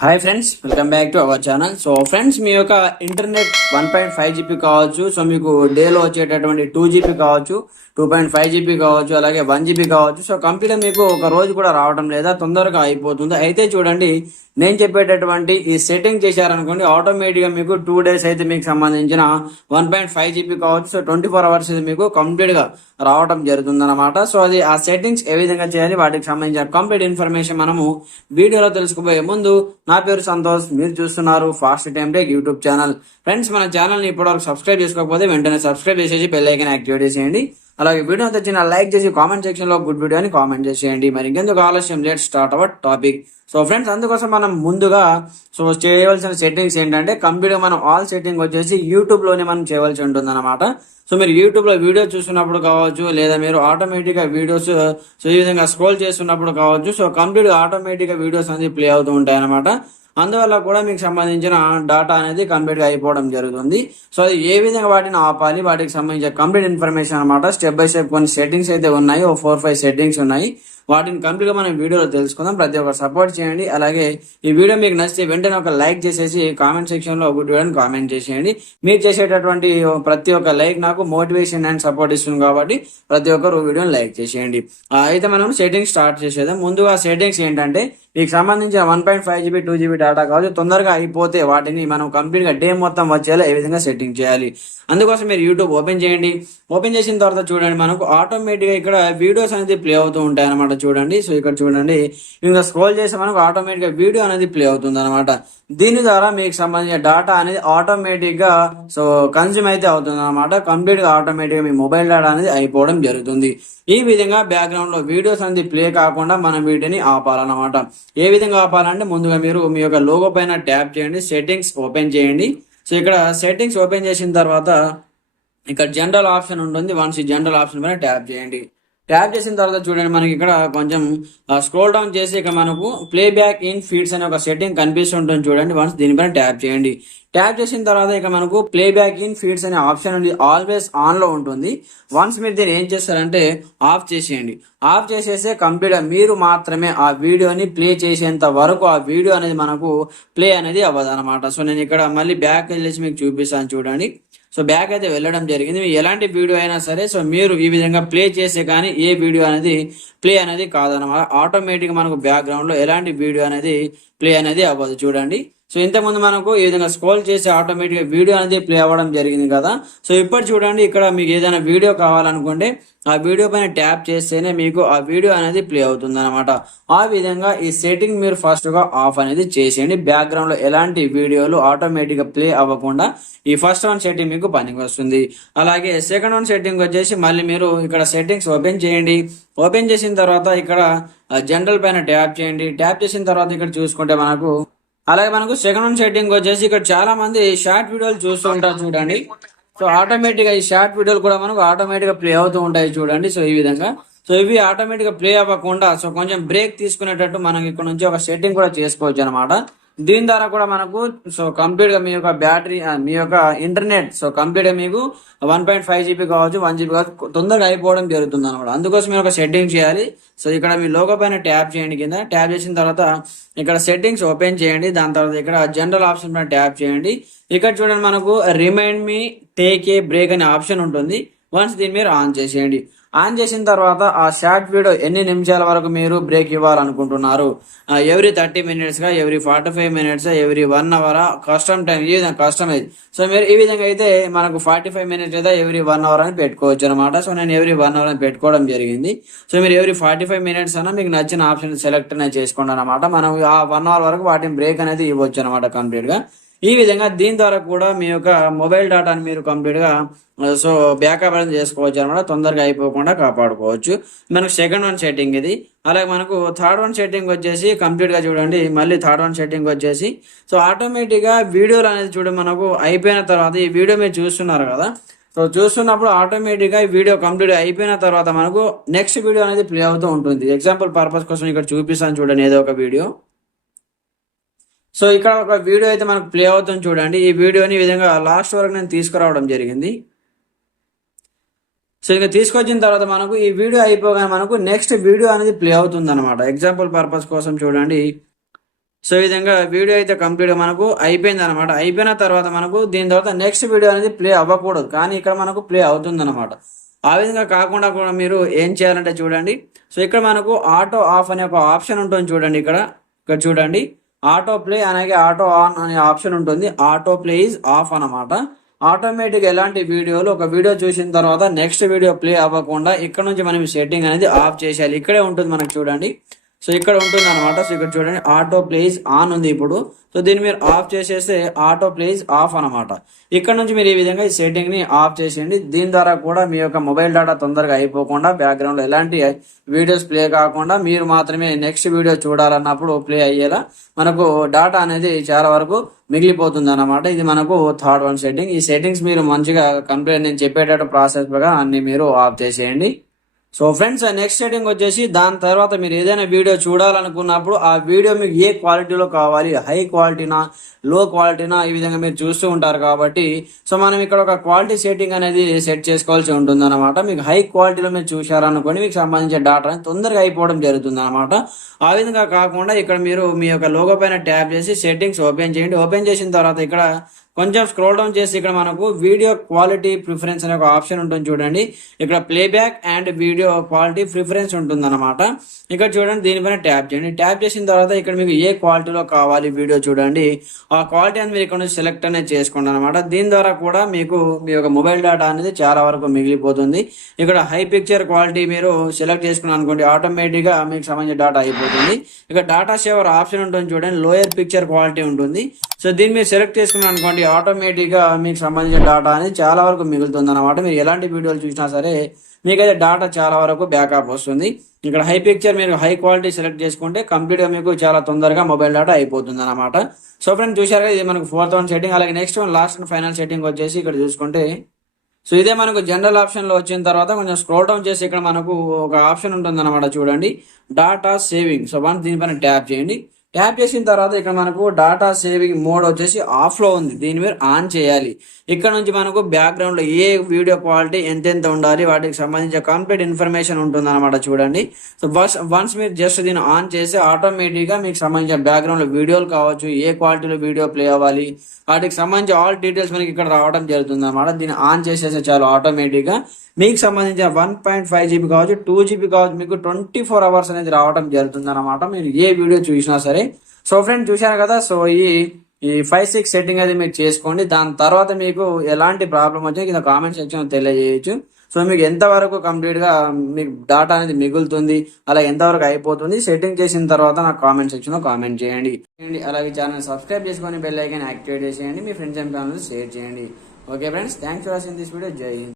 Hi friends welcome back to our channel so friends మీ యొక్క internet one point five GB కావచ్చు so మీకు డేలో వచ్చేటటువంటి టూ జీబీ కావచ్చు టూ పాయింట్ ఫైవ్ జీబీ కావచ్చు అలాగే వన్ జీబీ కావచ్చు. సో కంప్యూటర్ మీకు ఒక రోజు కూడా రావడం లేదా తొందరగా అయిపోతుంది. అయితే చూడండి నేను చెప్పేటటువంటి ఈ సెట్టింగ్ చేశారనుకోండి ఆటోమేటిక్గా మీకు టూ డేస్ అయితే మీకు సంబంధించిన వన్ పాయింట్ ఫైవ్ జీబీ కావచ్చు. సో ట్వంటీ ఫోర్ అవర్స్ ఇది మీకు కంప్లీట్గా రావడం జరుగుతుంది అనమాట సో అది ఆ సెట్టింగ్స్ ఏ విధంగా చేయాలి వాటికి సంబంధించిన కంప్లీట్ ఇన్ఫర్మేషన్ మనము వీడియోలో తెలుసుకోబోయే ముందు నా పేరు సంతోష్ మీరు చూస్తున్నారు fast time take YouTube channel friends మన ఛానల్ని ఇప్పటివరకు సబ్స్క్రైబ్ చేసుకోకపోతే వెంటనే సబ్స్క్రైబ్ చేసేసి బెల్ ఐకన్ యాక్టివేట్ చేసేయండి. అలాగే వీడియో తెచ్చిన లైక్ చేసి కామెంట్ సెక్షన్లో గుడ్ వీడియో అని కామెంట్ చేసేయండి మరి ఇంకెందుకు ఆలస్యం? Let's start our topic so friends అందుకోసం మనం ముందుగా సో చేయవలసిన సెట్టింగ్స్ ఏంటంటే కంప్యూటర్ మనం ఆల్ సెట్టింగ్ వచ్చేసి యూట్యూబ్లోనే మనం చేయవలసి ఉంటుంది అనమాట సో మీరు యూట్యూబ్లో వీడియో చూసినప్పుడు కావచ్చు లేదా మీరు ఆటోమేటిక్గా వీడియోస్ సో ఈ విధంగా స్క్రోల్ చేస్తున్నప్పుడు కావచ్చు సో కంప్యూటర్ ఆటోమేటిక్గా వీడియోస్ అనేది ప్లే అవుతూ ఉంటాయి అనమాట అందువల్ల కూడా మీకు సంబంధించిన డాటా అనేది కంప్లీట్గా అయిపోవడం జరుగుతుంది. సో అది ఏ విధంగా వాటిని ఆపాలి వాటికి సంబంధించిన కంప్లీట్ ఇన్ఫర్మేషన్ అనమాట స్టెప్ బై స్టెప్ కొన్ని సెట్టింగ్స్ అయితే ఉన్నాయి. ఓ ఫోర్ ఫైవ్ సెట్టింగ్స్ ఉన్నాయి. వాటిని కంప్లీట్గా మనం వీడియోలో తెలుసుకుందాం. ప్రతి ఒక్కరు సపోర్ట్ చేయండి. అలాగే ఈ వీడియో మీకు నచ్చితే వెంటనే ఒక లైక్ చేసేసి కామెంట్ సెక్షన్లో గుడ్ వీడియోని కామెంట్ చేసేయండి. మీరు చేసేటటువంటి ప్రతి ఒక్క లైక్ నాకు మోటివేషన్ అండ్ సపోర్ట్ ఇస్తుంది కాబట్టి ప్రతి ఒక్కరు వీడియోని లైక్ చేసేయండి. అయితే మనం సెట్టింగ్స్ స్టార్ట్ చేసేదాం ముందుగా సెట్టింగ్స్ ఏంటంటే మీకు సంబంధించిన one point five GB two GB data కావచ్చు తొందరగా అయిపోతే వాటిని మనం కంప్లీట్గా డే మొత్తం వచ్చేలా ఏ విధంగా సెట్టింగ్ చేయాలి. అందుకోసం మీరు యూట్యూబ్ ఓపెన్ చేయండి. ఓపెన్ చేసిన తర్వాత చూడండి మనకు ఆటోమేటిక్గా ఇక్కడ వీడియోస్ అనేది ప్లే అవుతూ ఉంటాయి అనమాట చూడండి. సో ఇక్కడ చూడండి ఇంకా స్క్రోల్ చేస్తే మనకు ఆటోమేటిక్గా వీడియో అనేది ప్లే అవుతుంది అనమాట దీని ద్వారా మీకు సంబంధించిన డేటా అనేది ఆటోమేటిక్గా సో కన్జ్యూమ్ అయితే అవుతుంది అనమాట కంప్లీట్గా ఆటోమేటిక్గా మీ మొబైల్ డేటా అనేది అయిపోవడం జరుగుతుంది. ఈ విధంగా బ్యాక్గ్రౌండ్లో వీడియోస్ అనేది ప్లే కాకుండా మనం వీటిని ఆపాలన్నమాట. ఏ విధంగా ఆపాలంటే ముందుగా మీరు మీ యొక్క లోగో పైన ట్యాప్ చేయండి సెట్టింగ్స్ ఓపెన్ చేయండి. సో ఇక్కడ సెట్టింగ్స్ ఓపెన్ చేసిన తర్వాత ఇక్కడ జనరల్ ఆప్షన్ ఉంటుంది. వన్స్ ఈ జనరల్ ఆప్షన్ పైన ట్యాప్ చేయండి. ట్యాప్ చేసిన తర్వాత చూడండి మనకి ఇక్కడ కొంచెం స్క్రోల్ డౌన్ చేసి ఇక మనకు ప్లే బ్యాక్ ఇన్ ఫీడ్స్ అనే ఒక సెట్టింగ్ కనిపిస్తుంటుంది చూడండి. వన్స్ దీనిపైన ట్యాప్ చేయండి. ట్యాప్ చేసిన తర్వాత ఇక మనకు ప్లే బ్యాక్ ఇన్ ఫీడ్స్ అనే ఆప్షన్ ఉంది. ఆల్వేస్ ఆన్లో ఉంటుంది. వన్స్ మీరు దీన్ని ఏం చేస్తారంటే ఆఫ్ చేసేయండి. ఆఫ్ చేసేస్తే కంప్లీట్ మీరు మాత్రమే ఆ వీడియోని ప్లే చేసేంత వరకు ఆ వీడియో అనేది మనకు ప్లే అనేది అవ్వదు అనమాట సో నేను ఇక్కడ మళ్ళీ బ్యాక్ వెళ్ళేసి మీకు చూపిస్తాను చూడండి. సో బ్యాక్ అయితే వెళ్ళడం జరిగింది. ఎలాంటి వీడియో అయినా సరే సో మీరు ఈ విధంగా ప్లే చేసే కానీ ఏ వీడియో అనేది ప్లే అనేది కాదనమాట. ఆటోమేటిక్ మనకు బ్యాక్గ్రౌండ్లో ఎలాంటి వీడియో అనేది ప్లే అనేది అవ్వదు. చూడండి. సో ఇంతకుముందు మనకు ఈ విధంగా స్క్రోల్ చేసి ఆటోమేటిక్గా వీడియో అనేది ప్లే అవ్వడం జరిగింది కదా. సో ఇప్పుడు చూడండి ఇక్కడ మీకు ఏదైనా వీడియో కావాలనుకుంటే ఆ వీడియో పైన ట్యాప్ చేస్తేనే మీకు ఆ వీడియో అనేది ప్లే అవుతుంది అనమాట ఆ విధంగా ఈ సెట్టింగ్ మీరు ఫస్ట్గా ఆఫ్ అనేది చేసేయండి. బ్యాక్గ్రౌండ్లో ఎలాంటి వీడియోలు ఆటోమేటిక్గా ప్లే అవ్వకుండా ఈ ఫస్ట్ వన్ సెట్టింగ్ మీకు పనికి వస్తుంది. అలాగే సెకండ్ వన్ సెట్టింగ్ వచ్చేసి మళ్ళీ మీరు ఇక్కడ సెట్టింగ్స్ ఓపెన్ చేయండి. ఓపెన్ చేసిన తర్వాత ఇక్కడ జనరల్ పైన ట్యాప్ చేయండి. ట్యాప్ చేసిన తర్వాత ఇక్కడ చూసుకుంటే మనకు అలాగే మనకు సెకండ్ వన్ సెట్టింగ్ వచ్చేసి ఇక్కడ చాలా మంది షార్ట్ వీడియోలు చూస్తూ ఉంటారు చూడండి. సో ఆటోమేటిక్గా ఈ షార్ట్ వీడియోలు కూడా మనకు ఆటోమేటిక్గా ప్లే అవుతూ ఉంటాయి చూడండి. సో ఈ విధంగా. సో ఇవి ఆటోమేటిక్గా ప్లే అవ్వకుండా సో కొంచెం బ్రేక్ తీసుకునేటట్టు మనం ఇక్కడ నుంచి ఒక సెట్టింగ్ కూడా చేసుకోవచ్చు అనమాట దీని ద్వారా కూడా మనకు సో కంప్లీట్గా మీ యొక్క బ్యాటరీ మీ యొక్క ఇంటర్నెట్ సో కంప్లీట్గా మీకు వన్ పాయింట్ ఫైవ్ జీబీ కావచ్చు వన్ జీబీ కావచ్చు తొందరగా అయిపోవడం జరుగుతుంది అనమాట. అందుకోసం మీరు ఒక సెట్టింగ్ చేయాలి. సో ఇక్కడ మీ లోగో పైన ట్యాప్ చేయండి కింద. ట్యాప్ చేసిన తర్వాత ఇక్కడ సెట్టింగ్స్ ఓపెన్ చేయండి. దాని తర్వాత ఇక్కడ జనరల్ ఆప్షన్ పైన ట్యాప్ చేయండి. ఇక్కడ చూడండి మనకు remind me take a break అనే ఆప్షన్ ఉంటుంది. వన్స్ దీన్ని మీరు ఆన్ చేసేయండి. ఆన్ చేసిన తర్వాత ఆ షార్ట్ వీడియో ఎన్ని నిమిషాల వరకు మీరు బ్రేక్ ఇవ్వాలనుకుంటున్నారు? Every thirty మినిట్స్గా every forty five minutes every one hour custom time ఈ విధంగా కస్టమైజ్ సో మీరు ఈ విధంగా అయితే మనకు ఫార్టీ ఫైవ్ మినిట్స్ లేదా ఎవ్రీ వన్ అవర్ అని పెట్టుకోవచ్చు అనమాట సో నేను ఎవ్రీ వన్ అవర్ అని పెట్టుకోవడం జరిగింది. సో మీరు ఎవ్రీ ఫార్టీ ఫైవ్ మినిట్స్ అన్న మీకు నచ్చిన ఆప్షన్ సెలెక్ట్ అనేది చేసుకోండి అనమాట మనం ఆ వన్ అవర్ వరకు వాటిని బ్రేక్ అనేది ఇవ్వచ్చు అనమాట కంప్లీట్గా ఈ విధంగా దీని ద్వారా కూడా మీ యొక్క మొబైల్ డేటాని మీరు కంప్లీట్గా సో బ్యాకప్ అనేది చేసుకోవచ్చు అనమాట. తొందరగా అయిపోకుండా కాపాడుకోవచ్చు. మనకు సెకండ్ వన్ సెట్టింగ్ ఇది. అలాగే మనకు థర్డ్ వన్ సెట్టింగ్ వచ్చేసి కంప్లీట్గా చూడండి. మళ్ళీ థర్డ్ వన్ సెట్టింగ్ వచ్చేసి. సో ఆటోమేటిక్గా వీడియోలు అనేది చూడ మనకు అయిపోయిన తర్వాత ఈ వీడియో మీరు చూస్తున్నారు కదా. సో చూస్తున్నప్పుడు ఆటోమేటిక్గా ఈ వీడియో కంప్లీట్ అయిపోయిన తర్వాత మనకు నెక్స్ట్ వీడియో అనేది ప్లే అవుతూ ఉంటుంది. ఎగ్జాంపుల్ పర్పస్ కోసం ఇక్కడ చూపిస్తాను చూడండి ఏదో ఒక వీడియో. సో ఇక్కడ ఒక వీడియో అయితే మనకు ప్లే అవుతుంది చూడండి. ఈ వీడియోని ఈ విధంగా లాస్ట్ వరకు నేను తీసుకురావడం జరిగింది. సో ఇక తీసుకొచ్చిన తర్వాత మనకు ఈ వీడియో అయిపోగానే మనకు నెక్స్ట్ వీడియో అనేది ప్లే అవుతుంది అనమాట ఎగ్జాంపుల్ పర్పస్ కోసం చూడండి. సో ఈ విధంగా వీడియో అయితే కంప్లీట్ మనకు అయిపోయింది అనమాట అయిపోయిన తర్వాత మనకు దీని తర్వాత నెక్స్ట్ వీడియో అనేది ప్లే అవ్వకూడదు. కానీ ఇక్కడ మనకు ప్లే అవుతుంది అనమాట ఆ విధంగా కాకుండా కూడా మీరు ఏం చేయాలంటే చూడండి. సో ఇక్కడ మనకు ఆటో ఆఫ్ అనే ఒక ఆప్షన్ ఉంటుంది చూడండి ఇక్కడ. ఇక్కడ చూడండి. ఆటో ప్లే అలాగే ఆటో ఆన్ అనే ఆప్షన్ ఉంటుంది. ఆటో ప్లే ఇస్ ఆఫ్ అన్నమాట. ఆటోమేటిక్ ఎలాంటి వీడియోలు ఒక వీడియో చూసిన తర్వాత నెక్స్ట్ వీడియో ప్లే అవ్వకుండా ఇక్కడ నుంచి మనం సెట్టింగ్ అనేది ఆఫ్ చేసేయాలి. ఇక్కడే ఉంటుంది మనకు చూడండి. సో ఇక్కడ ఉంటుంది అనమాట సో ఇక్కడ చూడండి ఆటో ప్లేస్ ఆన్ ఉంది ఇప్పుడు. సో దీన్ని మీరు ఆఫ్ చేసేస్తే ఆటో ప్లేస్ ఆఫ్ అనమాట ఇక్కడ నుంచి మీరు ఈ విధంగా ఈ సెట్టింగ్ని ఆఫ్ చేసేయండి. దీని ద్వారా కూడా మీ యొక్క మొబైల్ డేటా తొందరగా అయిపోకుండా బ్యాక్గ్రౌండ్లో ఎలాంటి వీడియోస్ ప్లే కాకుండా మీరు మాత్రమే నెక్స్ట్ వీడియో చూడాలన్నప్పుడు ప్లే అయ్యేలా మనకు డేటా అనేది చాలా వరకు మిగిలిపోతుంది అనమాట ఇది మనకు థర్డ్ వన్ సెట్టింగ్ ఈ సెట్టింగ్స్ మీరు మంచిగా కంప్లీట్ నేను చెప్పేటట్టు ప్రాసెస్ ప్రకారం అన్ని మీరు ఆఫ్ చేసేయండి. సో ఫ్రెండ్స్ నెక్స్ట్ సెట్టింగ్ వచ్చేసి దాని తర్వాత మీరు ఏదైనా వీడియో చూడాలనుకున్నప్పుడు ఆ వీడియో మీకు ఏ క్వాలిటీలో కావాలి? హై క్వాలిటీనా లో క్వాలిటీనా ఈ విధంగా మీరు చూస్తూ ఉంటారు కాబట్టి సో మనం ఇక్కడ ఒక క్వాలిటీ సెట్టింగ్ అనేది సెట్ చేసుకోవాల్సి ఉంటుంది అనమాట మీకు హై క్వాలిటీలో మీరు చూశారనుకోండి మీకు సంబంధించిన డాటా అనేది తొందరగా అయిపోవడం జరుగుతుంది అనమాట ఆ విధంగా కాకుండా ఇక్కడ మీరు మీ యొక్క లోగో పైన ట్యాప్ చేసి సెట్టింగ్స్ ఓపెన్ చేయండి. ఓపెన్ చేసిన తర్వాత ఇక్కడ కొంచెం స్క్రోల్ డౌన్ చేసి ఇక్కడ మనకు వీడియో క్వాలిటీ ప్రిఫరెన్స్ అనే ఒక ఆప్షన్ ఉంటుంది చూడండి. ఇక్కడ playback and video quality preference ఉంటుంది అనమాట ఇక్కడ చూడండి దీనిపైన ట్యాప్ చేయండి. ట్యాప్ చేసిన తర్వాత ఇక్కడ మీకు ఏ క్వాలిటీలో కావాలి వీడియో చూడండి. ఆ క్వాలిటీ అనేది మీరు ఇక్కడ నుంచి సెలెక్ట్ అనేది చేసుకోండి అనమాట దీని ద్వారా కూడా మీకు మీ యొక్క మొబైల్ డేటా అనేది చాలా వరకు మిగిలిపోతుంది. ఇక్కడ హై పిక్చర్ క్వాలిటీ మీరు సెలెక్ట్ చేసుకున్నాను అనుకోండి ఆటోమేటిక్గా మీకు సంబంధించిన డేటా అయిపోతుంది. ఇక్కడ డాటా సేవర్ ఆప్షన్ ఉంటుంది చూడండి. లోయర్ పిక్చర్ క్వాలిటీ ఉంటుంది. సో దీన్ని మీరు సెలెక్ట్ చేసుకున్నాను అనుకోండి ఆటోమేటిక్గా మీకు సంబంధించిన డేటా అనేది చాలా వరకు మిగులుతుంది అనమాట మీరు ఎలాంటి వీడియోలు చూసినా సరే మీకైతే డేటా చాలా వరకు బ్యాకప్ వస్తుంది. ఇక్కడ హై పిక్చర్ మీరు హై క్వాలిటీ సెలెక్ట్ చేసుకుంటే కంప్లీట్గా మీకు చాలా తొందరగా మొబైల్ డేటా అయిపోతుంది అనమాట సో ఫ్రెండ్ చూసారుగా ఇది మనకు ఫోర్త్ వన్ సెట్టింగ్ అలాగే next one last and final setting వచ్చేసి ఇక్కడ చూసుకుంటే సో ఇదే మనకు జనరల్ ఆప్షన్లో వచ్చిన తర్వాత కొంచెం స్క్రోల్ డౌన్ చేసి ఇక్కడ మనకు ఒక ఆప్షన్ ఉంటుంది అనమాట చూడండి. డాటా సేవింగ్ సో వన్ దీనిపైన ట్యాప్ చేయండి. యాప్ చేసిన తర్వాత ఇక్కడ మనకు డాటా సేవింగ్ మోడ్ వచ్చేసి ఆఫ్లో ఉంది. దీని మీరు ఆన్ చేయాలి. ఇక్కడ నుంచి మనకు బ్యాక్గ్రౌండ్లో ఏ వీడియో క్వాలిటీ ఎంతెంత ఉండాలి వాటికి సంబంధించిన కంప్లీట్ ఇన్ఫర్మేషన్ ఉంటుంది అనమాట చూడండి. సో బస్ వన్స్ మీరు జస్ట్ దీన్ని ఆన్ చేసి ఆటోమేటిక్గా మీకు సంబంధించిన బ్యాక్గ్రౌండ్లో వీడియోలు కావచ్చు ఏ క్వాలిటీలో వీడియో ప్లే అవ్వాలి వాటికి సంబంధించి ఆల్ డీటెయిల్స్ మనకి ఇక్కడ రావడం జరుగుతుంది అనమాట దీన్ని ఆన్ చేసేస్తే చాలు ఆటోమేటిక్గా మీకు సంబంధించిన వన్ పాయింట్ ఫైవ్ జీబీ కావచ్చు టూ జీబీ కావచ్చు మీకు ట్వంటీ ఫోర్ అవర్స్ అనేది రావడం జరుగుతుంది అనమాట మీరు ఏ వీడియో చూసినా సరే. సో ఫ్రెండ్ చూశారు కదా? సో ఈ ఈ ఫైవ్ సిక్స్ సెట్టింగ్ అది మీరు చేసుకోండి. దాని తర్వాత మీకు ఎలాంటి ప్రాబ్లం వచ్చినా కింద కామెంట్ సెక్షన్ తెలియజేయచ్చు. సో మీకు ఎంతవరకు కంప్లీట్గా మీకు డాటా అనేది మిగులుతుంది అలా ఎంతవరకు అయిపోతుంది సెట్టింగ్ చేసిన తర్వాత నాకు కామెంట్ సెక్షన్లో కామెంట్ చేయండి. చేయండి. అలాగే ఛానల్ సబ్స్క్రైబ్ చేసుకొని బెల్ ఐకాన్ యాక్టివేట్ చేసేయండి. మీ ఫ్రెండ్స్ అండ్ ఫ్యామిలీ షేర్ చేయండి. Okay friends thanks for watching this video జై హింద్